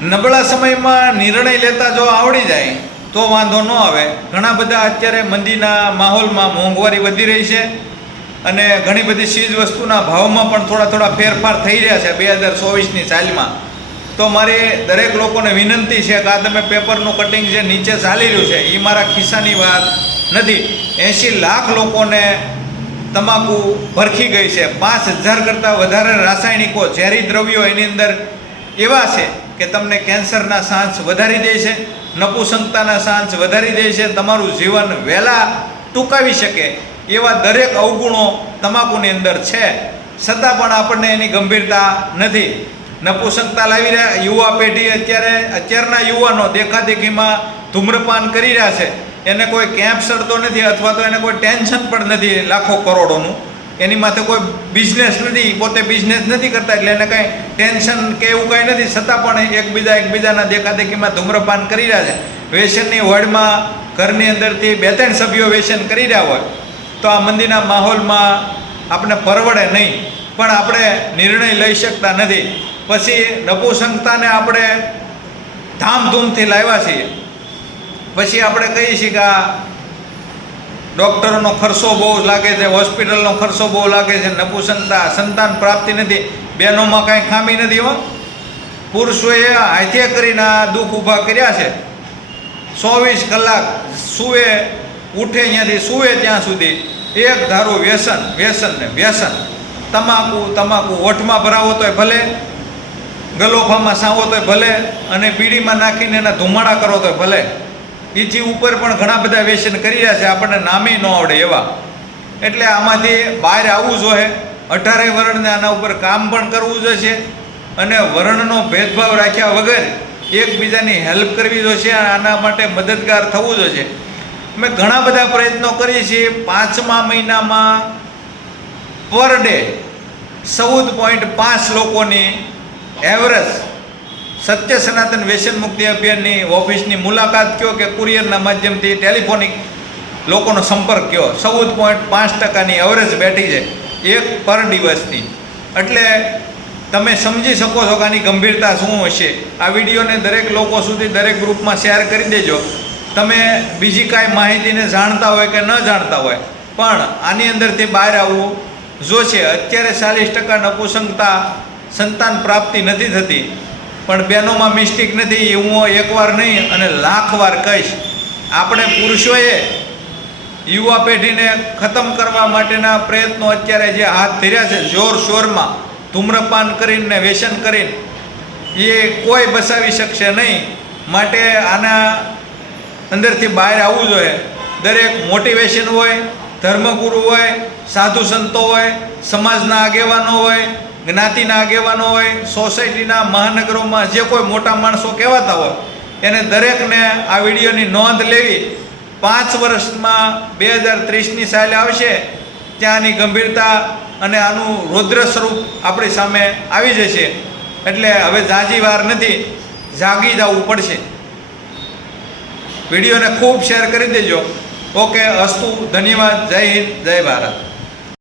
નબળા સમયમાં નિર્ણય લેતા જો આવડી જાય તો વાંધો ન આવે. ઘણા બધા અત્યારે મંદીના માહોલમાં મોંઘવારી વધી રહી છે અને ઘણી બધી ચીજ વસ્તુના ભાવમાં પણ થોડા ફેરફાર થઈ રહ્યા છે 2024ની સાલમાં. તો મારી દરેક લોકોને વિનંતી છે કે આ તમે પેપરનું કટિંગ જે નીચે ચાલી રહ્યું છે એ મારા ખિસ્સાની વાત નથી. 80 લાખ લોકોને તમાકુ ભરખી ગઈ છે. 5000 કરતાં વધારે રાસાયણિકો ઝેરી દ્રવ્યો એની અંદર એવા છે કે તમને કેન્સરના ચાન્સ વધારી દે છે, નપુસંકતાના ચાન્સ વધારી દે છે, તમારું જીવન વહેલા ટૂંકાવી શકે એવા દરેક અવગુણો તમાકુની અંદર છે. છતાં પણ આપણને એની ગંભીરતા નથી. નપુસંકતા લાવી રહ્યા યુવા પેઢી અત્યારના યુવાનો દેખાદેખીમાં ધૂમ્રપાન કરી રહ્યા છે. એને કોઈ કેમ્પ સડતો નથી અથવા તો એને કોઈ ટેન્શન પણ નથી લાખો કરોડોનું. એની માથે કોઈ બિઝનેસ નથી, પોતે બિઝનેસ નથી કરતા એટલે એને કાંઈ ટેન્શન કે એવું કાંઈ નથી. છતાં પણ એકબીજાના દેખાદેખીમાં ધૂમ્રપાન કરી રહ્યા છે. વ્યસનની વડમાં ઘરની અંદરથી 2-3 સભ્યો વ્યસન કરી રહ્યા હોય તો આ મંદીના માહોલમાં આપણે પરવડે નહીં. પણ આપણે નિર્ણય લઈ શકતા નથી. પછી નપુસંકતાને આપણે ધામધૂમથી લાવ્યા છીએ. પછી આપણે કહીએ છીએ કે આ ડૉક્ટરોનો ખર્ચો બહુ લાગે છે, હોસ્પિટલનો ખર્ચો બહુ લાગે છે, નપુસંકતા, સંતાન પ્રાપ્તિ નથી. બહેનોમાં કાંઈ ખામી નથી હો. પુરુષોએ હાથે કરીને આ દુઃખ ઊભા કર્યા છે. 24 કલાક સૂવે, ઉઠે અહીંયાથી સૂવે ત્યાં સુધી એક ધારું વ્યસન. તમાકુ ઓઠમાં ભરાવો તોય ભલે, ગલોફામાં સાવો તોય ભલે, અને બીડીમાં નાખીને એના ધુમાડા કરો તોય ભલે. એથી ઉપર પણ ઘણા બધા વ્યસન કરી રહ્યા છે, આપણને નામે ન આવડે એવા. એટલે આમાંથી બહાર આવવું જોઈએ. 18 વર્ણને આના ઉપર કામ પણ કરવું જોઈએ અને વર્ણનો ભેદભાવ રાખ્યા વગર એકબીજાની હેલ્પ કરવી જોઈએ. આના માટે મદદગાર થવું જોઈએ. અમે ઘણા બધા પ્રયત્નો કરીએ છીએ. 5મા મહિનામાં પર ડે 14.5 લોકોની એવરેજ સત્ય સનાતન વ્યસન મુક્તિ અભિયાનની ઓફિસની મુલાકાત કયો કે કુરિયરના માધ્યમથી ટેલિફોનિક લોકોનો સંપર્ક કયો, 14.5% એવરેજ બેઠી છે એક પર દિવસની. એટલે તમે સમજી શકો છો કે આની ગંભીરતા શું હશે. આ વિડીયોને દરેક લોકો સુધી, દરેક ગ્રુપમાં શેર કરી દેજો. તમે બીજી કાંઈ માહિતીને જાણતા હોય કે ન જાણતા હોય પણ આની અંદરથી બહાર આવવું જોશે. અત્યારે 40% નપુસંકતા, સંતાન પ્રાપ્તિ નથી થતી. પણ બહેનોમાં મિસ્ટેક નથી એ હું એકવાર નહીં અને લાખ વાર કહીશ. આપણે પુરુષોએ યુવા પેઢીને ખતમ કરવા માટેના પ્રયત્નો અત્યારે જે હાથ ધર્યા છે જોરશોરમાં, ધૂમ્રપાન કરીને, વ્યસન કરીને, એ કોઈ બચાવી શકશે નહીં. માટે આના અંદરથી બહાર આવવું જોઈએ. દરેક મોટિવેશન હોય, ધર્મગુરુ હોય, સાધુ સંતો હોય, સમાજના આગેવાનો હોય, જ્ઞાતિના આગેવાનો હોય, સોસાયટીના, મહાનગરોમાં જે કોઈ મોટા માણસો કહેવાતા હોય એને દરેકને આ વિડીયોની નોંધ લેવી. 5 વર્ષમાં 2030ની સાલ આવશે ત્યાંની ગંભીરતા અને આનું રૌદ્ર સ્વરૂપ આપણી સામે આવી જશે. એટલે હવે ઝાઝી વાર નથી, જાગી જવું પડશે. વિડીયોને ખૂબ શેર કરી દેજો. ઓકે, અસ્તુ, ધન્યવાદ. જય હિન્દ, જય ભારત.